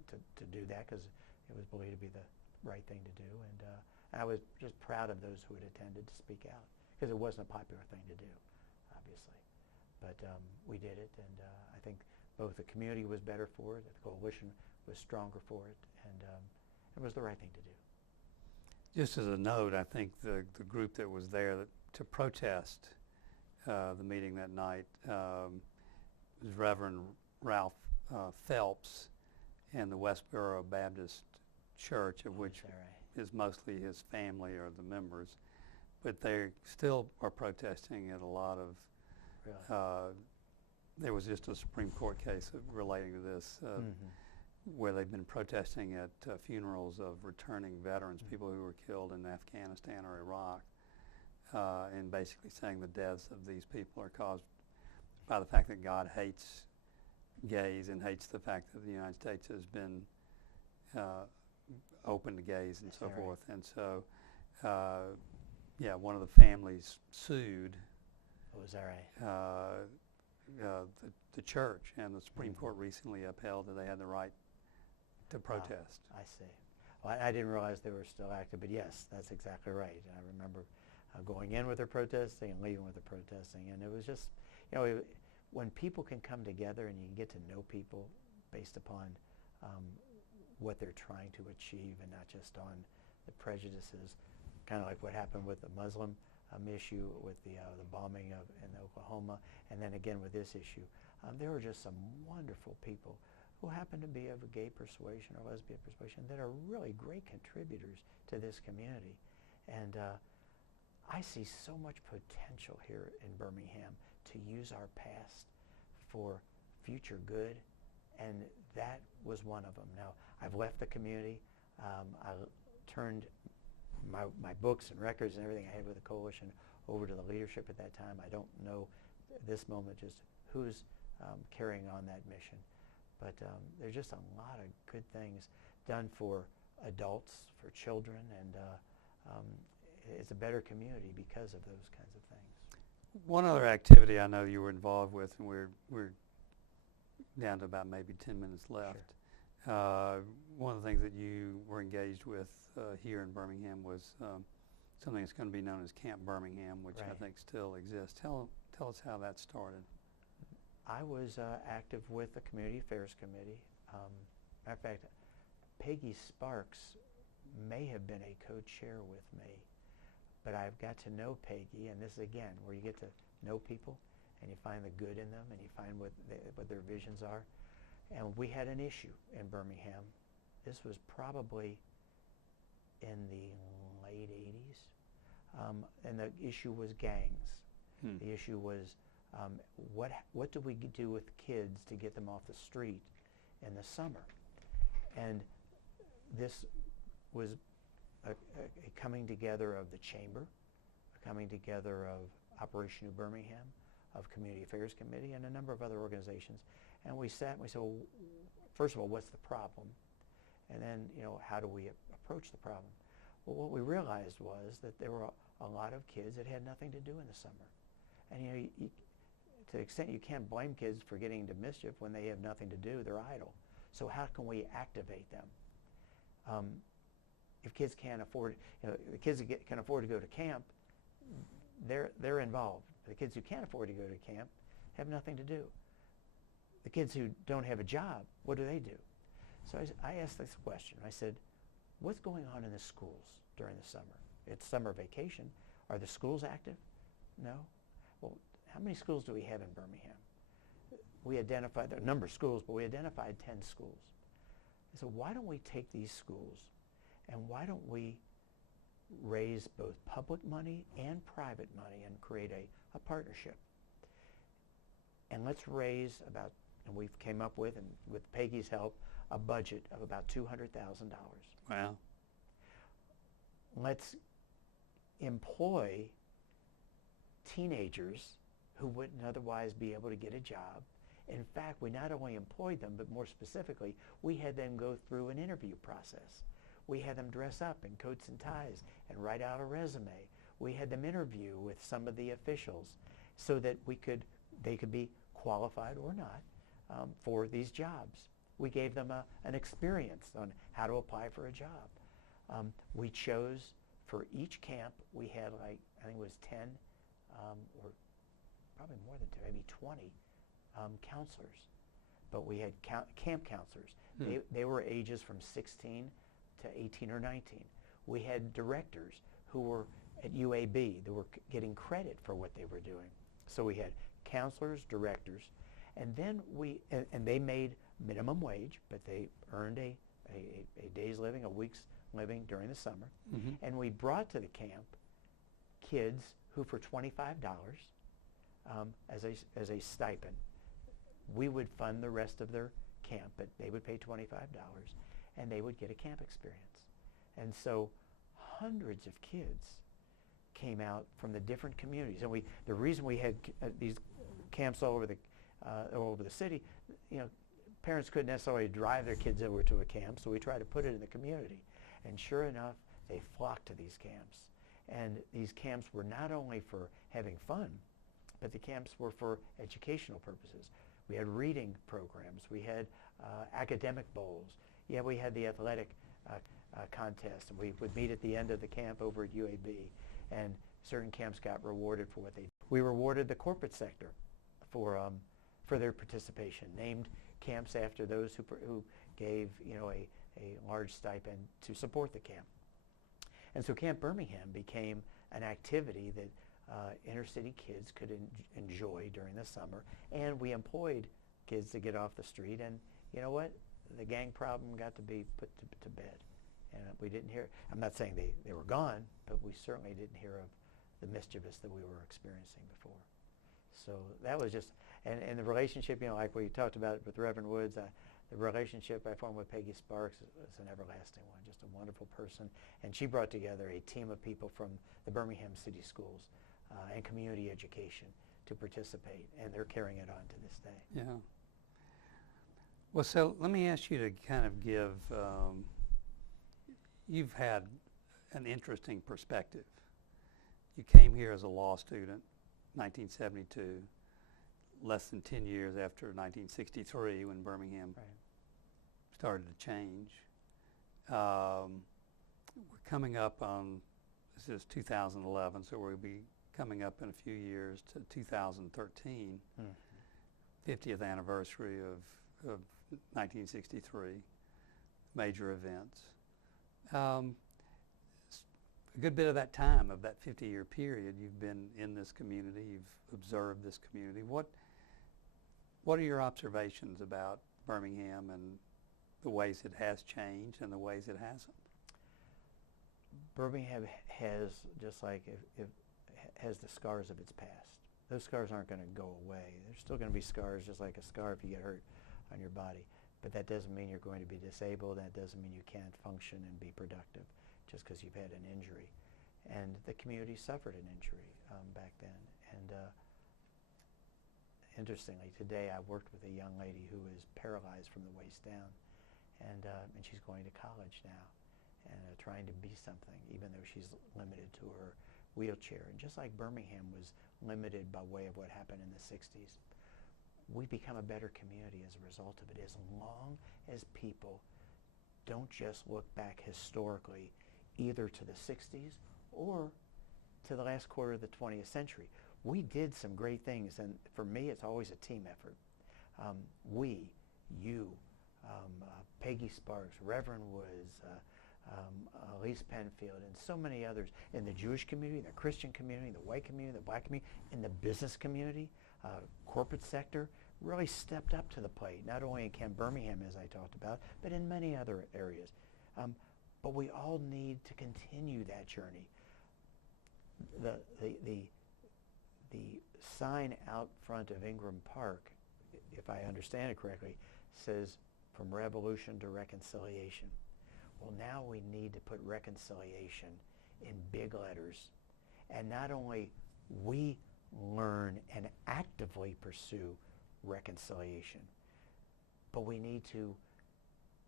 to do that, because it was believed to be the right thing to do, and I was just proud of those who had attended to speak out, because it wasn't a popular thing to do, obviously, but we did it, and I think both the community was better for it, the coalition was stronger for it, and it was the right thing to do. Just as a note, I think the group that was there to protest the meeting that night was Reverend Ralph Phelps and the Westboro Baptist Church, of which is mostly his family or the members, but they still are protesting at a lot of. Really? There was just a Supreme Court case relating to this, where they've been protesting at funerals of returning veterans, people who were killed in Afghanistan or Iraq, and basically saying the deaths of these people are caused by the fact that God hates gays and hates the fact that the United States has been open to gays and so forth. And so yeah, one of the families sued Oh, is that right? the church, and the Supreme Mhm. Court recently upheld that they had the right to protest. I see. Well, I didn't realize they were still active, but yes, that's exactly right. I remember going in with their protesting and leaving with their protesting, and it was just, when people can come together and you can get to know people based upon um, what they're trying to achieve and not just on the prejudices, kind of like what happened with the Muslim issue with the bombing in Oklahoma, and then again with this issue. There were just some wonderful people who happen to be of a gay persuasion or lesbian persuasion that are really great contributors to this community. And I see so much potential here in Birmingham to use our past for future good, and that was one of them. Now, I've left the community. I turned my books and records and everything I had with the coalition over to the leadership at that time. I don't know at this moment just who's carrying on that mission. But there's just a lot of good things done for adults, for children, and it's a better community because of those kinds of things. One other activity I know you were involved with, and we're down to about maybe 10 minutes left. Sure. One of the things that you were engaged with here in Birmingham was something that's going to be known as Camp Birmingham, which Right. I think still exists. Tell us how that started. I was active with the Community Affairs Committee. Matter of fact, Peggy Sparks may have been a co-chair with me, but I've got to know Peggy, and this is again where you get to know people and you find the good in them and you find what their visions are. And we had an issue in Birmingham. This was probably in the late 80s, and the issue was gangs. The issue was what do we do with kids to get them off the street in the summer? And this was a coming together of the Chamber, a coming together of Operation New Birmingham, of Community Affairs Committee, and a number of other organizations. And we sat and we said, well, first of all, what's the problem? And then, how do we approach the problem? Well, what we realized was that there were a lot of kids that had nothing to do in the summer. And, to the extent you can't blame kids for getting into mischief when they have nothing to do, they're idle. So how can we activate them? If kids can't afford, the kids that can afford to go to camp, they're involved. The kids who can't afford to go to camp have nothing to do. The kids who don't have a job, what do they do? So I asked this question. I said, what's going on in the schools during the summer? It's summer vacation. Are the schools active? No. Well, how many schools do we have in Birmingham? We identified, there are a number of schools, but we identified 10 schools. So why don't we take these schools and why don't we raise both public money and private money and create a partnership? And let's raise about, and we've came up with, and with Peggy's help, a budget of about $200,000. Wow. Let's employ teenagers who wouldn't otherwise be able to get a job. In fact, we not only employed them, but more specifically, we had them go through an interview process. We had them dress up in coats and ties and write out a resume. We had them interview with some of the officials so that they could be qualified or not for these jobs. We gave them an experience on how to apply for a job. We chose for each camp, we had I think it was 10 or probably more than 10, maybe 20 counselors. But we had camp counselors. They were ages from 16 to 18 or 19. We had directors who were at UAB that were getting credit for what they were doing. So we had counselors, directors, and then and they made minimum wage, but they earned a day's living, a week's living during the summer. Mm-hmm. And we brought to the camp kids who for $25 as a stipend, we would fund the rest of their camp, but they would pay $25 and they would get a camp experience. And so hundreds of kids came out from the different communities. And the reason we had these camps all over the city, parents couldn't necessarily drive their kids over to a camp, so we tried to put it in the community. And sure enough, they flocked to these camps. And these camps were not only for having fun, but the camps were for educational purposes. We had reading programs. We had academic bowls. Yeah, we had the athletic contest, and we would meet at the end of the camp over at UAB, and certain camps got rewarded for what they did. We rewarded the corporate sector for their participation, named camps after those who gave a large stipend to support the camp. And so Camp Birmingham became an activity that inner city kids could enjoy during the summer, and we employed kids to get off the street, and you know what? The gang problem got to be put to bed. And we didn't hear, I'm not saying they were gone, but we certainly didn't hear of the mischievous that we were experiencing before. So that was just, and the relationship, like we talked about with Reverend Woods, the relationship I formed with Peggy Sparks was an everlasting one, just a wonderful person. And she brought together a team of people from the Birmingham City Schools and community education to participate, and they're carrying it on to this day. Yeah. Well, so let me ask you to kind of give, you've had an interesting perspective. You came here as a law student, 1972, less than 10 years after 1963 when Birmingham started to change. We're coming up on, this is 2011, so we'll be coming up in a few years to 2013, 50th anniversary of 1963, major events. A good bit of that time, of that 50-year period, you've been in this community, you've observed this community. What are your observations about Birmingham and the ways it has changed and the ways it hasn't? Birmingham has, just like it has the scars of its past. Those scars aren't going to go away. There's still going to be scars, just like a scar if you get hurt on your body. But that doesn't mean you're going to be disabled. That doesn't mean you can't function and be productive just because you've had an injury. And the community suffered an injury back then. And interestingly, today I worked with a young lady who is paralyzed from the waist down, and she's going to college now and trying to be something, even though she's limited to her wheelchair. And just like Birmingham was limited by way of what happened in the 60s, we become a better community as a result of it, as long as people don't just look back historically either to the 60s or to the last quarter of the 20th century. We did some great things, and for me it's always a team effort. We, you, Peggy Sparks, Reverend Woods, Elise Penfield, and so many others in the Jewish community, the Christian community, the white community, the black community, in the business community, corporate sector, really stepped up to the plate, not only in Camp Birmingham, as I talked about, but in many other areas. But we all need to continue that journey. The sign out front of Ingram Park, if I understand it correctly, says from revolution to reconciliation. Well, now we need to put reconciliation in big letters. And not only we learn and actively pursue reconciliation, but we need to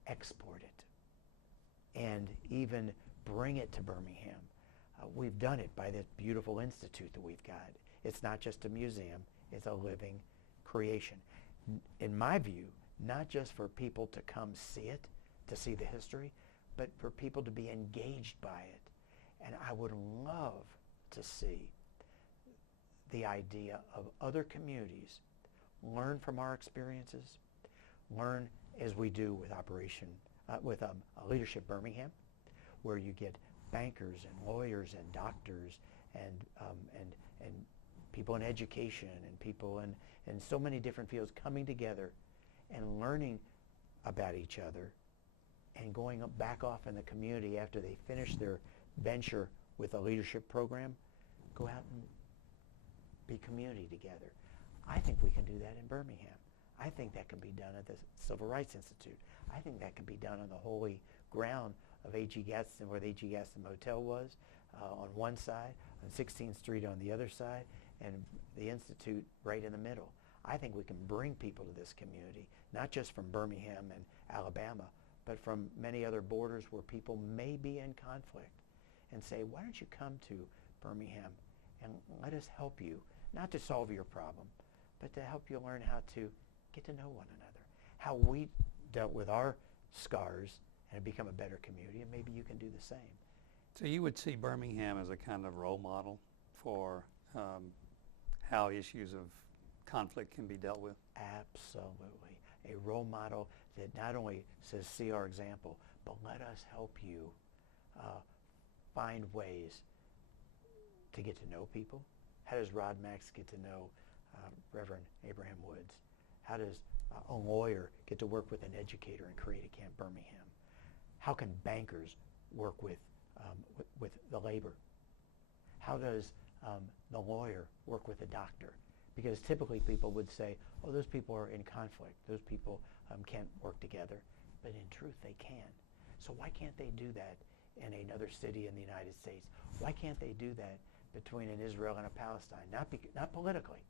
export it and even bring it to Birmingham. We've done it by this beautiful institute that we've got. It's not just a museum, it's a living creation. In my view, not just for people to come see it, to see the history, but for people to be engaged by it. And I would love to see the idea of other communities learn from our experiences, learn as we do with Leadership Birmingham, where you get bankers and lawyers and doctors and people in education and people in so many different fields coming together and learning about each other and going back off in the community after they finish their venture with a leadership program, go out and be community together. I think we can do that in Birmingham. I think that can be done at the Civil Rights Institute. I think that can be done on the holy ground of A.G. Gadsden, where the A.G. Gadsden Motel was, on one side, on 16th Street on the other side, and the Institute right in the middle. I think we can bring people to this community, not just from Birmingham and Alabama, but from many other borders where people may be in conflict. and say, why don't you come to Birmingham and let us help you, not to solve your problem, but to help you learn how to get to know one another, how we dealt with our scars and become a better community, and maybe you can do the same. So you would see Birmingham as a kind of role model for how issues of conflict can be dealt with? Absolutely. A role model that not only says, see our example, but let us help you find ways to get to know people. How does Rod Max get to know Reverend Abraham Woods? How does a lawyer get to work with an educator and create a Camp Birmingham? How can bankers work with the labor? How does the lawyer work with the doctor? Because typically people would say, oh, those people are in conflict. Those people can't work together. But in truth, they can. So why can't they do that in another city in the United States? Why can't they do that between an Israel and a Palestine? Not politically,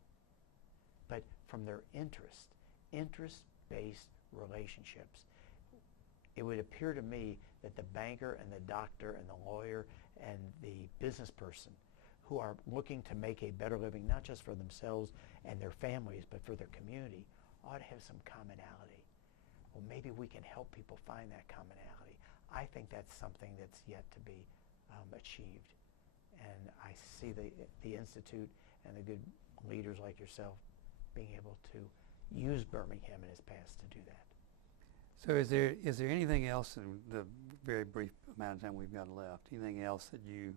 but from their interest-based relationships. It would appear to me that the banker and the doctor and the lawyer and the business person who are looking to make a better living, not just for themselves and their families, but for their community, ought to have some commonality. Well, maybe we can help people find that commonality. I think that's something that's yet to be achieved. And I see the Institute and the good leaders like yourself being able to use Birmingham in its past to do that. So is there anything else in the very brief amount of time we've got left, anything else that you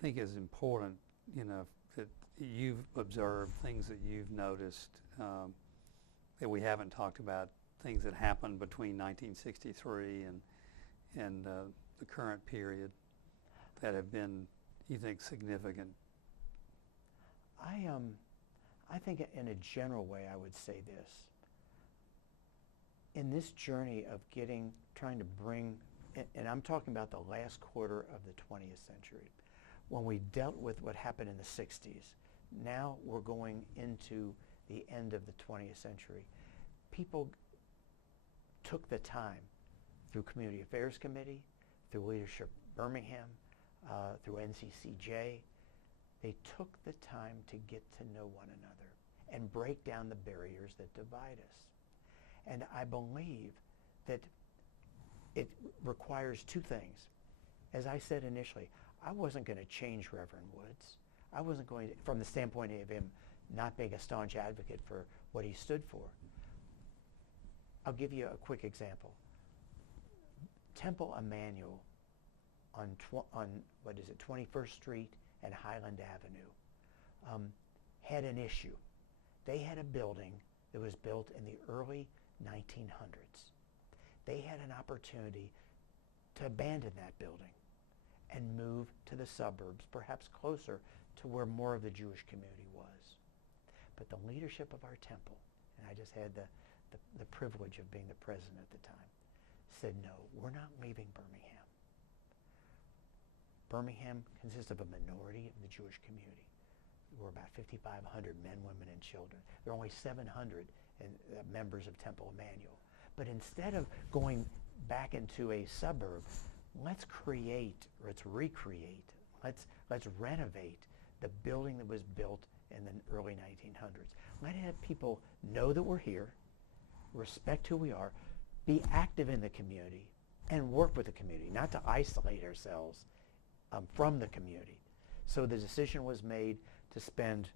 think is important, that you've observed, things that you've noticed that we haven't talked about, things that happened between 1963 and the current period that have been, you think, significant? I think in a general way I would say this. In this journey of trying to bring, and I'm talking about the last quarter of the 20th century, when we dealt with what happened in the 60s, now we're going into the end of the 20th century. People took the time through Community Affairs Committee, through Leadership Birmingham, through NCCJ. They took the time to get to know one another and break down the barriers that divide us. And I believe that it requires two things. As I said initially, I wasn't going to change Reverend Woods. I wasn't going to, from the standpoint of him not being a staunch advocate for what he stood for. I'll give you a quick example. Temple Emmanuel on 21st Street and Highland Avenue had an issue. They had a building that was built in the early 1900s. They had an opportunity to abandon that building and move to the suburbs, perhaps closer to where more of the Jewish community was. But the leadership of our temple, and I just had the privilege of being the president at the time, said, no, we're not leaving Birmingham. Birmingham consists of a minority of the Jewish community. We're about 5,500 men, women, and children. There are only 700 members of Temple Emmanuel. But instead of going back into a suburb, let's recreate, let's renovate the building that was built in the early 1900s. Let's have people know that we're here, respect who we are, be active in the community, and work with the community, not to isolate ourselves from the community. So the decision was made to spend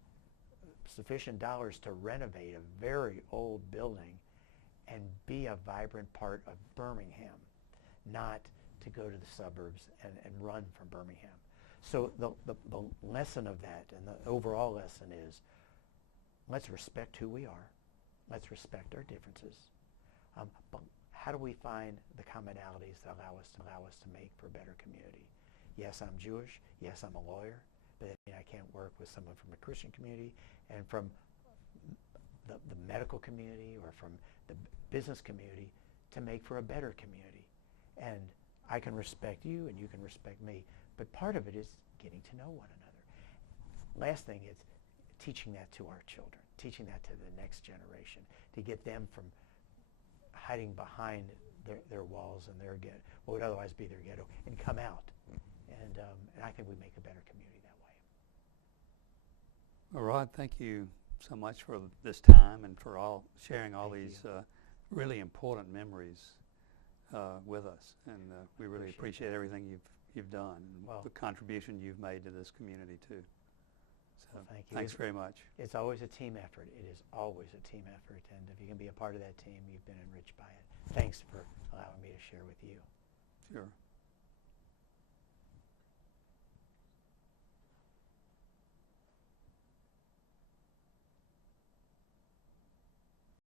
sufficient dollars to renovate a very old building and be a vibrant part of Birmingham, not to go to the suburbs and run from Birmingham. So the lesson of that and the overall lesson is, let's respect who we are. Let's respect our differences. But how do we find the commonalities that allow us to make for a better community? Yes, I'm Jewish. Yes, I'm a lawyer. But that means I can't work with someone from a Christian community and from the medical community or from the business community to make for a better community. And I can respect you and you can respect me. But part of it is getting to know one another. Last thing is teaching that to our children, teaching that to the next generation, to get them from hiding behind their walls and what would otherwise be their ghetto and come out and I think we make a better community that way. Well, Rod, thank you so much for this time and for sharing all Thank these you. really important memories with us. And we really appreciate everything you've done and Well, the contribution you've made to this community too. So well, thank you. thanks very much. It's always a team effort. It is always a team effort, and if you can be a part of that team, you've been enriched by it. Thanks for allowing me to share with you. Sure.